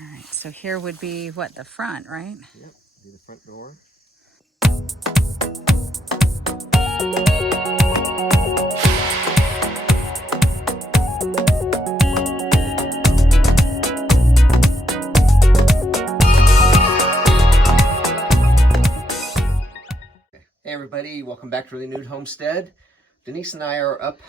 All right, so here would be what, the front, right? Yep, be the front door. Hey everybody, welcome back to Renewed Homestead. Denise and I are up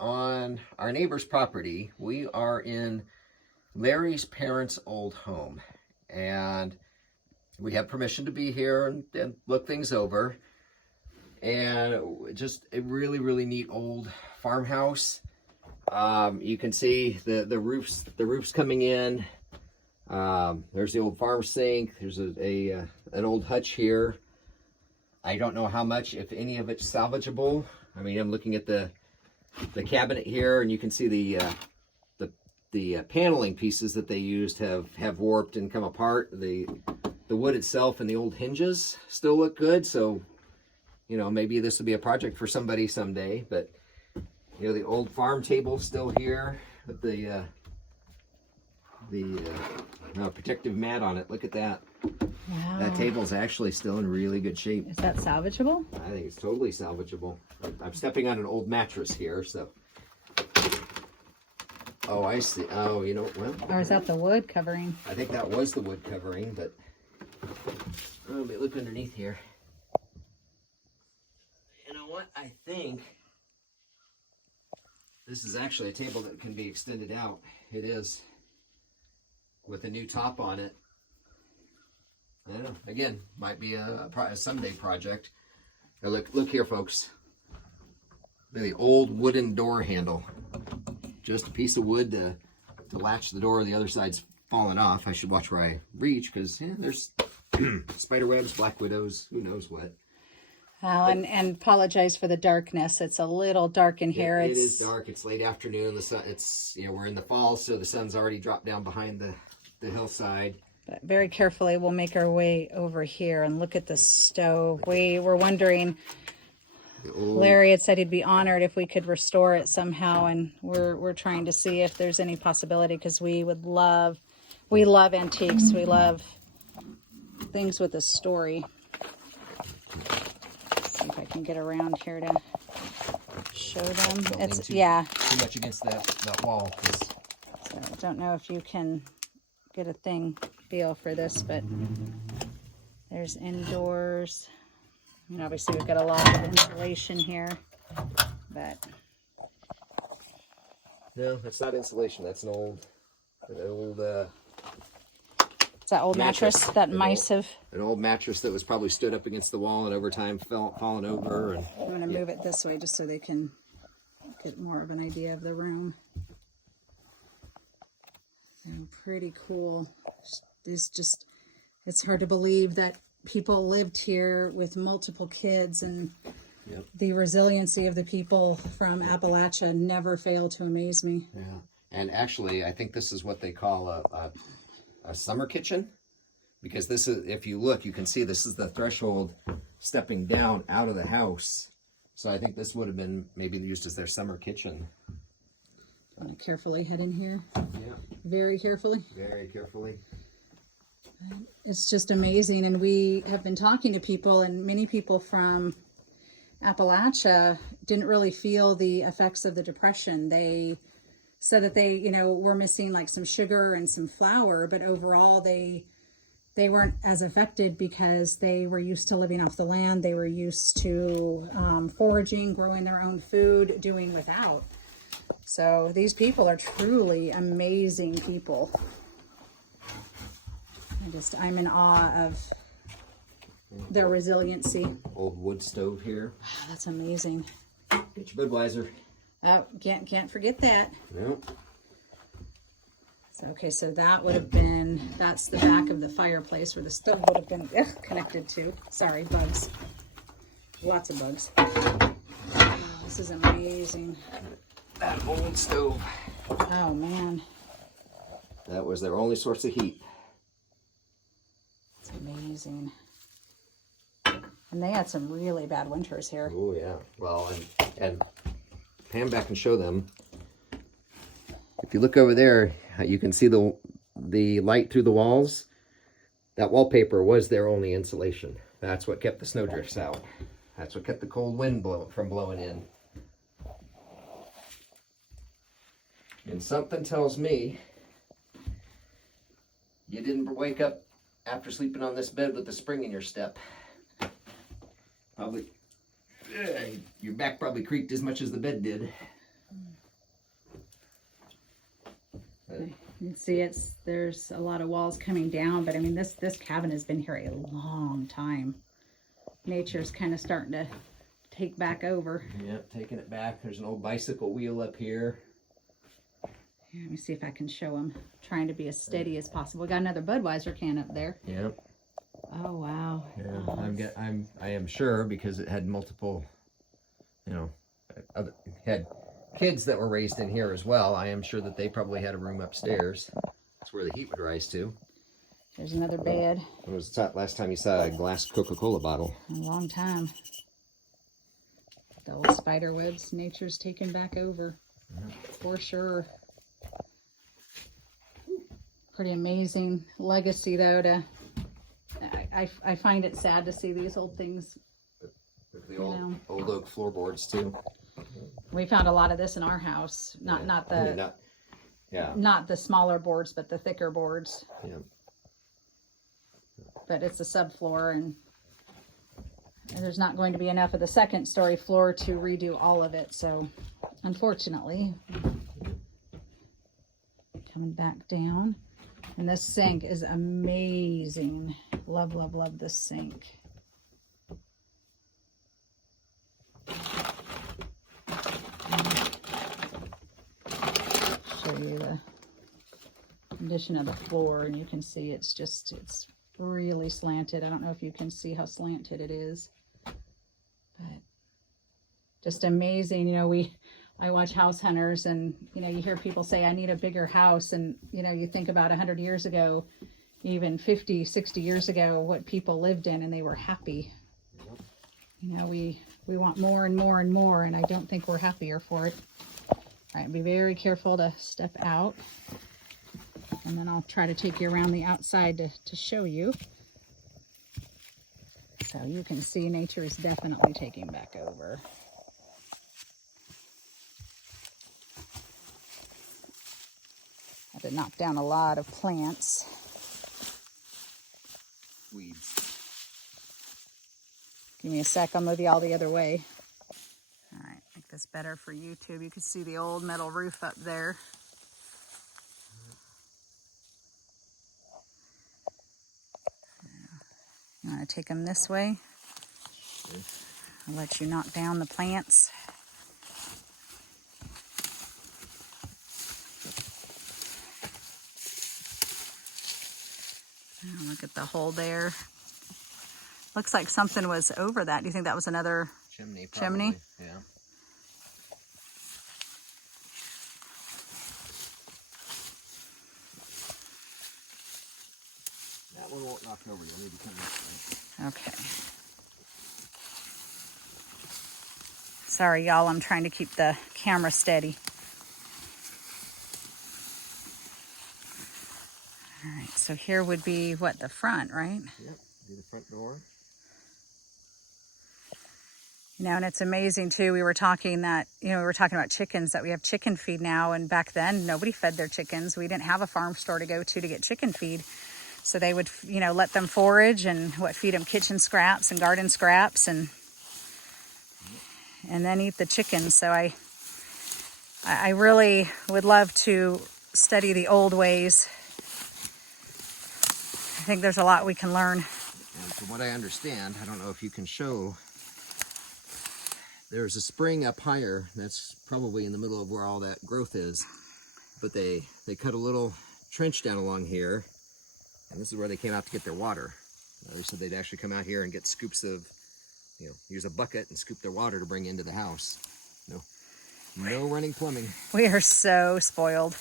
on our neighbor's property. We are in Larry's parents' old home, and we have permission to be here and look things over. And just a really, really neat old farmhouse. You can see the roofs coming in. There's the old farm sink. There's an old hutch here. I don't know how much, if any of it's salvageable. I mean, I'm looking at the cabinet here, and you can see the paneling pieces that they used have warped and come apart. The wood itself and the old hinges still look good, so you know, maybe this will be a project for somebody someday. But you know, the old farm table's still here with the protective mat on it. Look at that. Wow. That table's actually still in really good shape. Is that salvageable? I think it's totally salvageable. I'm stepping on an old mattress here, so. Oh, I see. Oh, you know, well. Or is that the wood covering? I think that was the wood covering, but. Oh, let me look underneath here. You know what? I think this is actually a table that can be extended out. It is. With a new top on it. I don't know. Again, might be a someday project. Now look here, folks. Look at the old wooden door handle. Just a piece of wood to latch the door. The other side's fallen off. I should watch where I reach, because there's spider webs, black widows, who knows what. And apologize for the darkness. It's a little dark in here. It is dark. It's late afternoon. The sun. It's we're in the fall, so the sun's already dropped down behind the hillside. But very carefully, we'll make our way over here and look at the stove. We were wondering, Larry had said he'd be honored if we could restore it somehow, and we're trying to see if there's any possibility, because we love antiques. We love things with a story. Let's see if I can get around here to show them. It's too much against that wall. So I don't know if you can get a feel for this, but there's indoors, and obviously we've got a lot of insulation here, but no, that's not insulation. That's an old it's that old mattress that mice have. An old mattress that was probably stood up against the wall and over time fallen over. And I'm going to move it this way just so they can get more of an idea of the room. And pretty cool. It's hard to believe that people lived here with multiple kids, and the resiliency of the people from Appalachia never failed to amaze me. Yeah, and actually, I think this is what they call a summer kitchen, because this is, if you look, you can see this is the threshold stepping down out of the house. So I think this would have been maybe used as their summer kitchen. I'm going to carefully head in here. Yeah. Very carefully. Very carefully. It's just amazing. And we have been talking to people, and many people from Appalachia didn't really feel the effects of the Depression. They said that they, were missing like some sugar and some flour, but overall they weren't as affected because they were used to living off the land. They were used to foraging, growing their own food, doing without. So these people are truly amazing people. I'm in awe of their resiliency. Old wood stove here. That's amazing. Get your Budweiser. Oh, can't forget that. Nope. So, okay, so that would have been, that's the back of the fireplace where the stove would have been connected to. Sorry, bugs. Lots of bugs. Oh, this is amazing. That old stove. Oh, man. That was their only source of heat. It's amazing. And they had some really bad winters here. Oh, yeah. Well, and pan back and show them. If you look over there, you can see the the light through the walls, that wallpaper was their only insulation. That's what kept the snowdrifts out. That's what kept the cold wind from blowing in. And something tells me you didn't wake up after sleeping on this bed with the spring in your step. Probably, your back probably creaked as much as the bed did. You can see there's a lot of walls coming down, but I mean this cabin has been here a long time. Nature's kind of starting to take back over. Yep, taking it back. There's an old bicycle wheel up here. Let me see if I can show them. Trying to be as steady as possible. We got another Budweiser can up there. Yep. Oh wow. Yeah, I am sure, because it had multiple, had kids that were raised in here as well. I am sure that they probably had a room upstairs. That's where the heat would rise to. There's another bed. When was the last time you saw a glass Coca-Cola bottle? A long time. The old spider webs, nature's taken back over. Yeah. For sure. Pretty amazing legacy, though. I find it sad to see these old things. The old oak floorboards too. We found a lot of this in our house. Not the smaller boards, but the thicker boards. Yeah. But it's a subfloor, and there's not going to be enough of the second story floor to redo all of it. So, unfortunately, coming back down. And this sink is amazing. Love, love, love this sink. Show you the condition of the floor, and you can see it's really slanted. I don't know if you can see how slanted it is, but just amazing. I watch House Hunters, and you hear people say, I need a bigger house, and you think about 100 years ago, even 50, 60 years ago, what people lived in, and they were happy. We want more and more and more, and I don't think we're happier for it. All right, be very careful to step out, and then I'll try to take you around the outside to show you. So you can see nature is definitely taking back over. Had to knock down a lot of plants. Weeds. Give me a sec, I'll move you all the other way. All right, make this better for YouTube. You can see the old metal roof up there. You want to take them this way? Okay. I'll let you knock down the plants. Oh, look at the hole there. Looks like something was over that. Do you think that was another chimney? Chimney? Yeah. That one won't knock over. You'll need to come this way. Okay. Sorry, y'all. I'm trying to keep the camera steady. All right. So here would be what, the front, right? Yep. Be the front door. And it's amazing too. We were talking about chickens, that we have chicken feed now, and back then nobody fed their chickens. We didn't have a farm store to go to get chicken feed. So they would, let them forage and feed them kitchen scraps and garden scraps and then eat the chickens. So I really would love to study the old ways. I think there's a lot we can learn. And from what I understand, I don't know if you can show, there's a spring up higher that's probably in the middle of where all that growth is. But they cut a little trench down along here, and this is where they came out to get their water. They said they'd actually come out here and get scoops of, use a bucket and scoop their water to bring into the house. No running plumbing. We are so spoiled.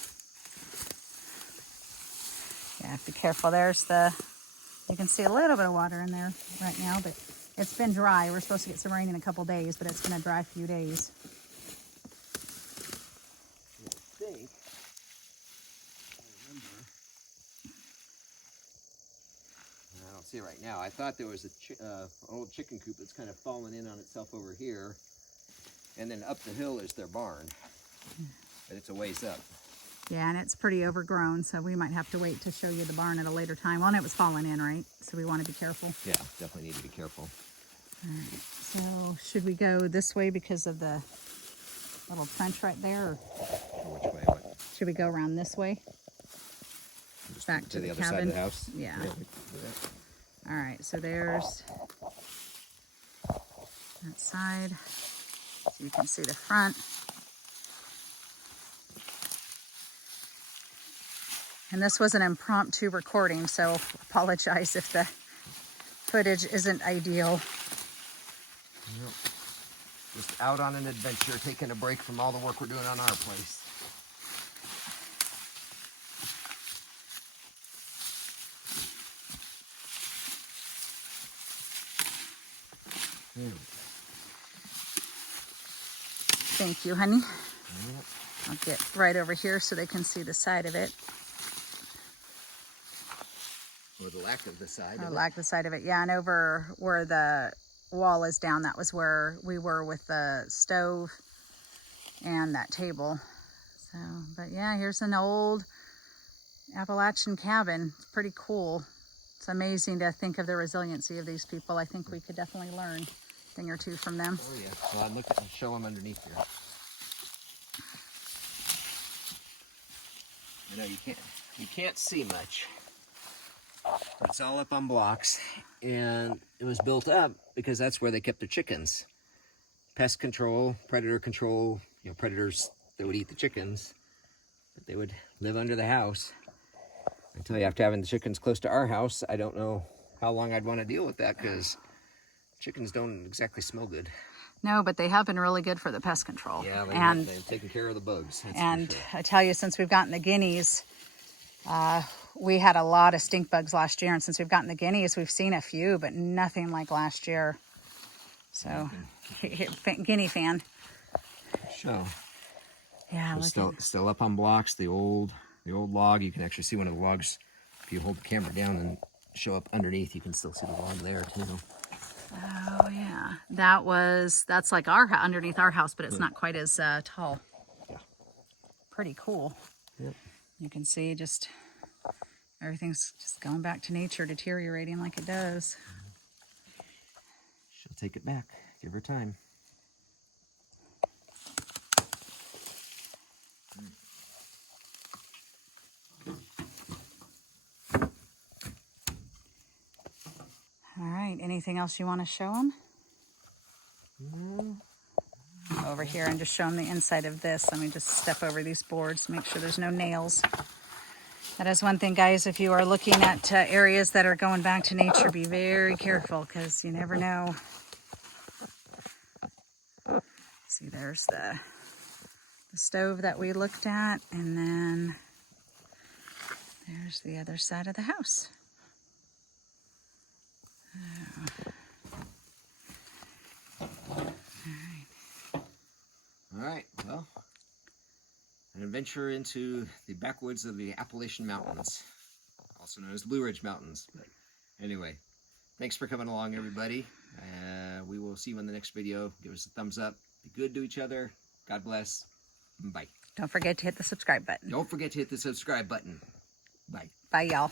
Yeah, be careful. You can see a little bit of water in there right now, but it's been dry. We're supposed to get some rain in a couple days, but it's been a dry few days. I think, I remember, don't see it right now. I thought there was an old chicken coop that's kind of fallen in on itself over here. And then up the hill is their barn. But it's a ways up. Yeah, and it's pretty overgrown, so we might have to wait to show you the barn at a later time. Well, and it was falling in, right? So we want to be careful. Yeah, definitely need to be careful. All right, so should we go this way because of the little trench right there? Or Which way? What? should we go around this way? Just Back to the other cabin? side of the house? Yeah. We can do that. All right, so there's that side. So you can see the front. And this was an impromptu recording, so apologize if the footage isn't ideal. Yep. Just out on an adventure, taking a break from all the work we're doing on our place. Thank you, honey. Yep. I'll get right over here so they can see the side of it. Or the lack of the side Or of it. lack the side of it, yeah. And over where the wall is down, that was where we were with the stove and that table. So, but yeah, here's an old Appalachian cabin. It's pretty cool. It's amazing to think of the resiliency of these people. I think we could definitely learn a thing or two from them. Oh yeah. Well, I'll show them underneath here. I know you can't see much. But it's all up on blocks, and it was built up because that's where they kept their chickens. Pest control, predator control, predators that would eat the chickens, but they would live under the house. I tell you, after having the chickens close to our house, I don't know how long I'd want to deal with that because chickens don't exactly smell good. No, but they have been really good for the pest control. Yeah, they've taken care of the bugs. That's And for sure. I tell you, since we've gotten the guineas, we had a lot of stink bugs last year, and since we've gotten the guineas, we've seen a few, but nothing like last year. So, guinea fan. So, Yeah, still up on blocks. The old log. You can actually see one of the logs if you hold the camera down and show up underneath. You can still see the log there too. Oh yeah, that's like our underneath our house, but it's not quite as tall. Yeah. Pretty cool. Yep. You can see just everything's just going back to nature, deteriorating like it does. She'll take it back. Give her time. All right, anything else you want to show them? Over here and just show them the inside of this. Let me just step over these boards, make sure there's no nails. That is one thing, guys, if you are looking at areas that are going back to nature, be very careful because you never know. See, there's the stove that we looked at, and then there's the other side of the house. All right, well, an adventure into the backwoods of the Appalachian Mountains, also known as the Blue Ridge Mountains. But anyway, thanks for coming along, everybody. We will see you in the next video. Give us a thumbs up. Be good to each other. God bless. Bye. Don't forget to hit the subscribe button. Don't forget to hit the subscribe button. Bye. Bye, y'all.